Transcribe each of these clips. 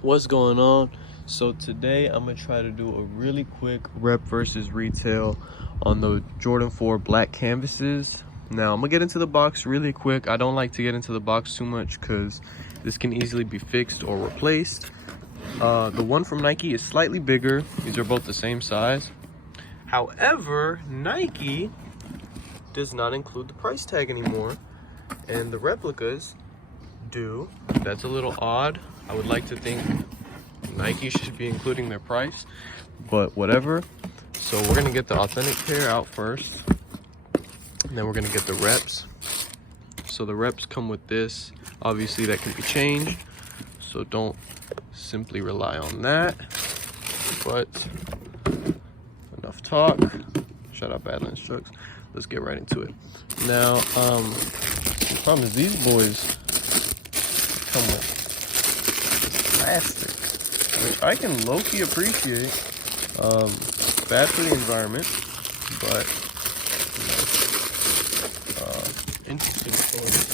What's going on? So today I'm gonna try to do a really quick rep versus retail on the Jordan 4 black canvases. Now I'm gonna get into the box really quick. I don't like to get into the box too much because this can easily be fixed or replaced. The one from Nike is slightly bigger. These are both the same size. However, Nike does not include the price tag anymore, and the replicas do. That's a little odd. I would like to think Nike should be including their price, but whatever. So we're gonna get the authentic pair out first, and then we're gonna get the reps. So the reps come with this. Obviously that can be changed, so don't simply rely on that. But enough talk. Shout out Badlands Trucks. Let's get right into it. Now, the problem is these boys come with plastic, which I can low-key appreciate. Bad for the environment, but interesting choice.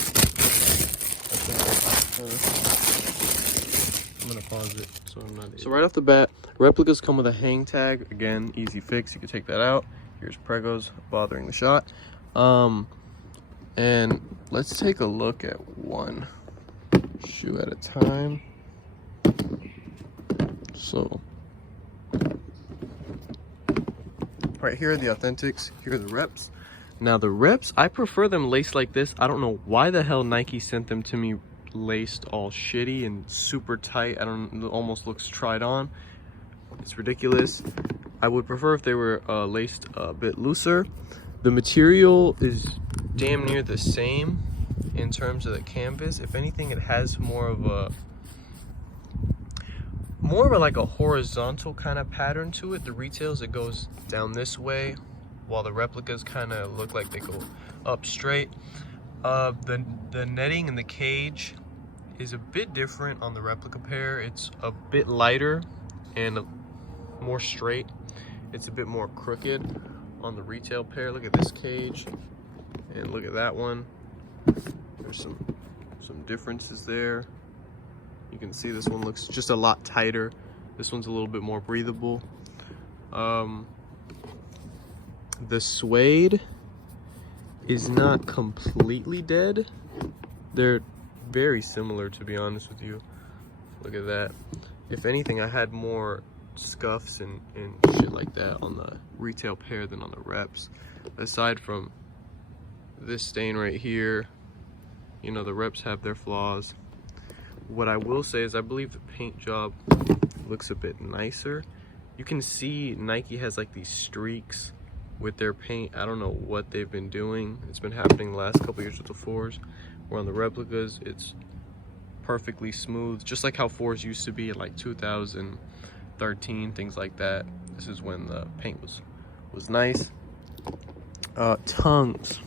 I'm gonna pause it so I'm not. So right off the bat, replicas come with a hang tag. Again, easy fix. You can take that out. Here's Pregos bothering the shot. And let's take a look at one shoe at a time. So right here are the authentics, here are the reps. Now the reps, I prefer them laced like this. I don't know why the hell Nike sent them to me laced all shitty and super tight. I don't, it almost looks tried on. It's ridiculous. I would prefer if they were laced a bit looser. The material is damn near the same in terms of the canvas. If anything, it has more of like a horizontal kind of pattern to it. The retails, it goes down this way, while the replicas kind of look like they go up straight. The netting and the cage is a bit different on the replica pair. It's a bit lighter and more straight. It's a bit more crooked on the retail pair. Look at this cage and look at that one. There's some differences there. You can see this one looks just a lot tighter. This one's a little bit more breathable. The suede is not completely dead. They're very similar, to be honest with you. Look at that. If anything, I had more scuffs and shit like that on the retail pair than on the reps. Aside from this stain right here, you know, the reps have their flaws. What I will say is I believe the paint job looks a bit nicer. You can see Nike has like these streaks with their paint. I don't know what they've been doing. It's been happening the last couple years with the 4s. Where on the replicas, it's perfectly smooth, just like how 4s used to be in like 2013, things like that. This is when the paint was nice. Tongues.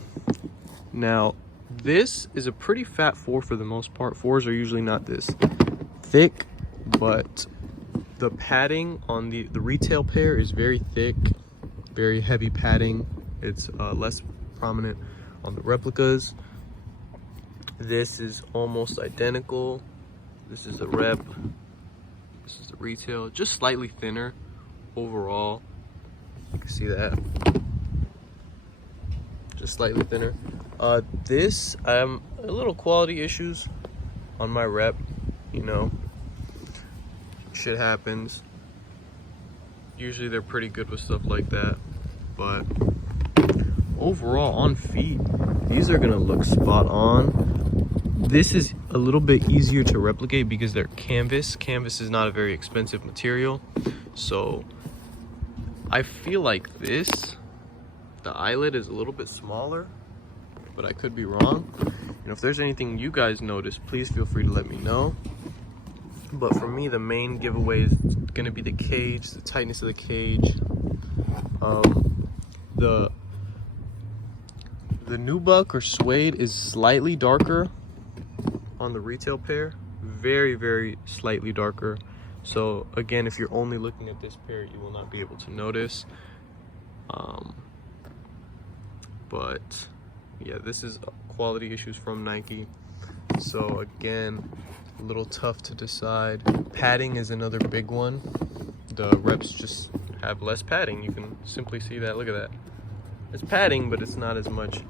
Now, this is a pretty fat 4 for the most part. 4s are usually not this thick, but the padding on the retail pair is very thick, very heavy padding. It's less prominent on the replicas. This is almost identical. This is a rep. This is the retail, just slightly thinner overall. You can see that. Just slightly thinner. This, a little quality issues on my rep, you know. Shit happens. Usually they're pretty good with stuff like that, but overall on feet, these are gonna look spot on. This is a little bit easier to replicate because they're canvas. Canvas is not a very expensive material, so I feel like this, the eyelet is a little bit smaller, but I could be wrong. And if there's anything you guys notice, please feel free to let me know. But for me, the main giveaway is gonna be the cage, the tightness of the cage. The nubuck or suede is slightly darker on the retail pair, very, very slightly darker. So again, if you're only looking at this pair, you will not be able to notice. But yeah, this is quality issues from Nike. So again, a little tough to decide. Padding is another big one. The reps just have less padding. You can simply see that. Look at that. It's padding, but it's not as much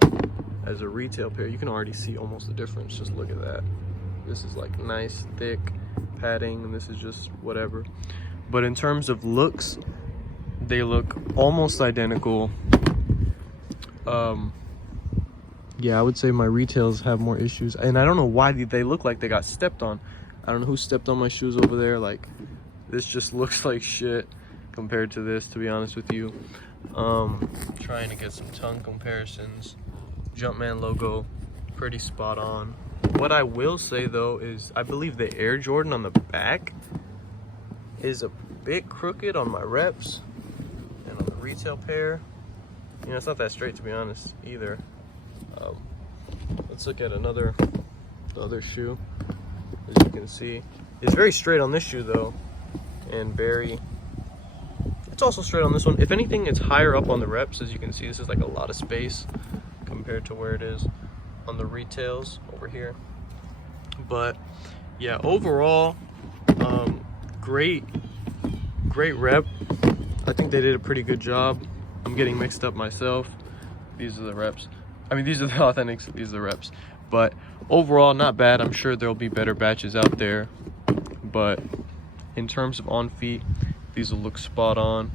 as a retail pair. You can already see almost the difference. Just look at that. This is like nice, thick padding, and this is just whatever. But in terms of looks, they look almost identical. Yeah, I would say my retails have more issues, and I don't know why they look like they got stepped on. I don't know who stepped on my shoes over there. Like, this just looks like shit compared to this, to be honest with you. Trying to get some tongue comparisons. Jumpman logo, pretty spot on. What I will say though is I believe the Air Jordan on the back is a bit crooked on my reps, and on the retail pair, you know, it's not that straight, to be honest, either. Let's look at the other shoe. As you can see, it's very straight on this shoe though, and it's also straight on this one. If anything, it's higher up on the reps. As you can see, this is like a lot of space compared to where it is on the retails over here. But yeah, overall, great rep. I think they did a pretty good job. I'm getting mixed up myself. These are the reps. I mean, these are the authentics, these are the reps. But overall, not bad. I'm sure there'll be better batches out there. But in terms of on feet, these will look spot on.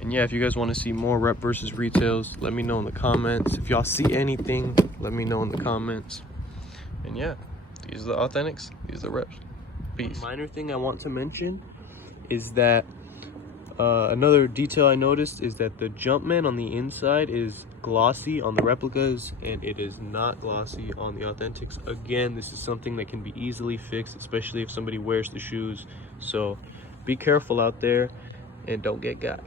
And yeah, if you guys want to see more rep versus retails, let me know in the comments. If y'all see anything, let me know in the comments. And yeah, these are the authentics, these are the reps. Peace. One minor thing I want to mention is that another detail I noticed is that the Jumpman on the inside is glossy on the replicas, and it is not glossy on the authentics. Again, this is something that can be easily fixed, especially if somebody wears the shoes. So be careful out there and don't get got.